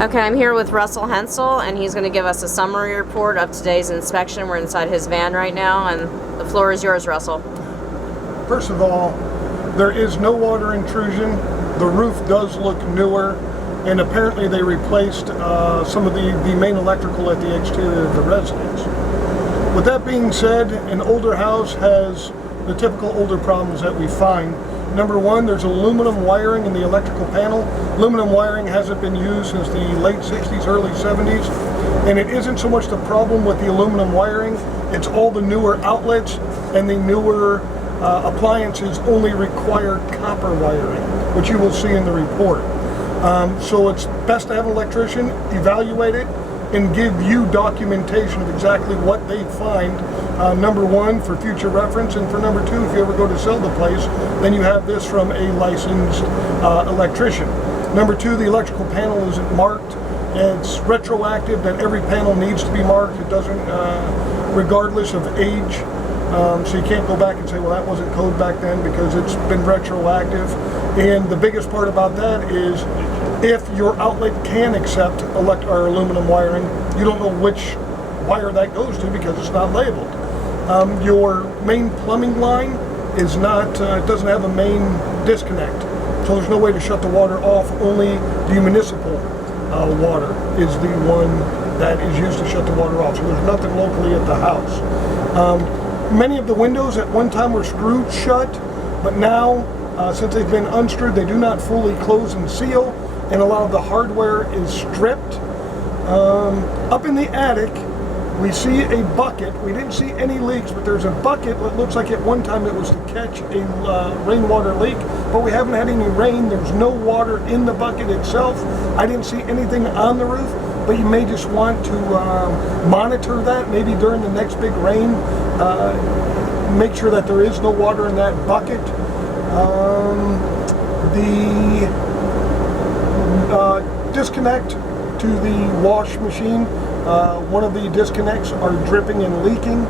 Okay, I'm here with Russell Hensel, and he's going to give us a summary report of today's inspection. We're inside his van right now, and the floor is yours, Russell. First of all, there is no water intrusion. The roof does look newer, and apparently they replaced some of the main electrical at the exterior of the residence. With that being said, an older house has the typical older problems that we find. Number one, there's aluminum wiring in the electrical panel. Aluminum wiring hasn't been used since the late 60s, early 70s. And it isn't so much the problem with the aluminum wiring, it's all the newer outlets and the newer appliances only require copper wiring, which you will see in the report. So it's best to have an electrician evaluate it and give you documentation of exactly what they find. Number one, for future reference, and for number two, if you ever go to sell the place, then you have this from a licensed electrician. Number two, the electrical panel isn't marked. It's retroactive that every panel needs to be marked. It doesn't, regardless of age. So you can't go back and say, well, that wasn't code back then, because it's been retroactive. And the biggest part about that is if your outlet can accept aluminum wiring, you don't know which wire that goes to because it's not labeled. Your main plumbing line is not, it doesn't have a main disconnect. So there's no way to shut the water off. Only the municipal water is the one that is used to shut the water off. So there's nothing locally at the house. Many of the windows at one time were screwed shut, but now, since they've been unscrewed, they do not fully close and seal, and a lot of the hardware is stripped. Up in the attic, we see a bucket. We didn't see any leaks, but there's a bucket that looks like at one time it was to catch a rainwater leak, but we haven't had any rain. There's no water in the bucket itself. I didn't see anything on the roof, but you may just want to monitor that maybe during the next big rain. Make sure that there is no water in that bucket. The disconnect to the wash machine, one of the disconnects are dripping and leaking,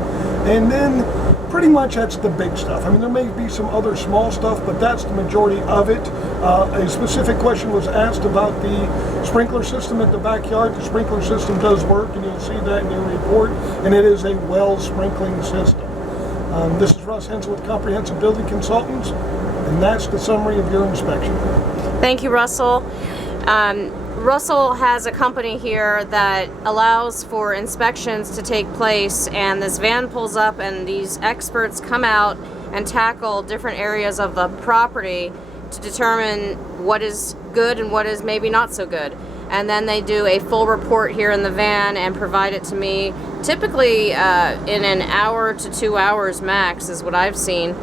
and then pretty much that's the big stuff. I mean, there may be some other small stuff, but that's the majority of it. A specific question was asked about the sprinkler system in the backyard. The sprinkler system does work, and you'll see that in your report, and it is a well sprinkling system. This is Russ Hensel with Comprehensive Building Consultants, and that's the summary of your inspection. Thank you, Russell. Russell has a company here that allows for inspections to take place, and this van pulls up and these experts come out and tackle different areas of the property to determine what is good and what is maybe not so good. And then they do a full report here in the van and provide it to me, typically in an hour to 2 hours max is what I've seen,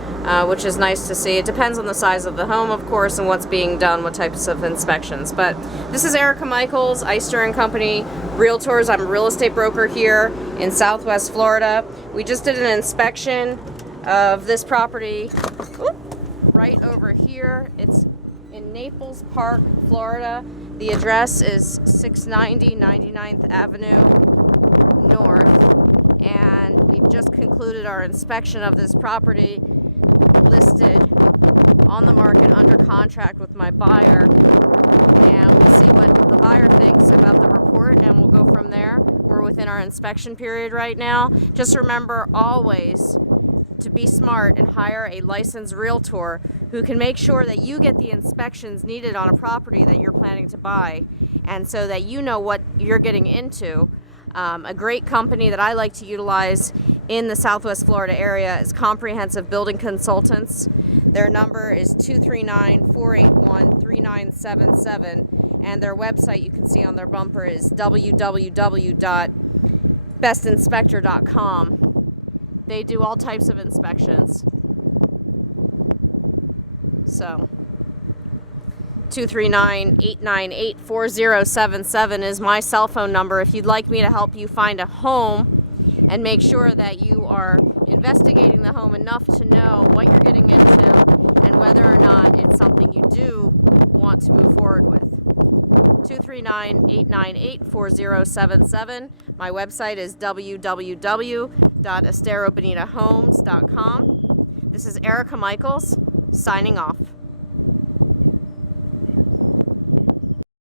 which is nice to see. It depends on the size of the home, of course, and what's being done, what types of inspections. But this is Erica Michaels, Eister & Company Realtors. I'm a real estate broker here in Southwest Florida. We just did an inspection of this property right over here. It's in Naples Park, Florida. The address is 690 99th Avenue North, and we've just concluded our inspection of this property, listed on the market under contract with my buyer, and we'll see what the buyer thinks about the report, and we'll go from there. We're within our inspection period right now. Just remember always to be smart and hire a licensed realtor who can make sure that you get the inspections needed on a property that you're planning to buy, and so that you know what you're getting into. A great company that I like to utilize in the Southwest Florida area is Comprehensive Building Consultants. Their number is 239-481-3977, and their website you can see on their bumper is www.bestinspector.com. They do all types of inspections. So 239-898-4077 is my cell phone number if you'd like me to help you find a home and make sure that you are investigating the home enough to know what you're getting into and whether or not it's something you do want to move forward with. 239-898-4077. My website is www.esterobonitahomes.com. This is Erica Michaels, signing off.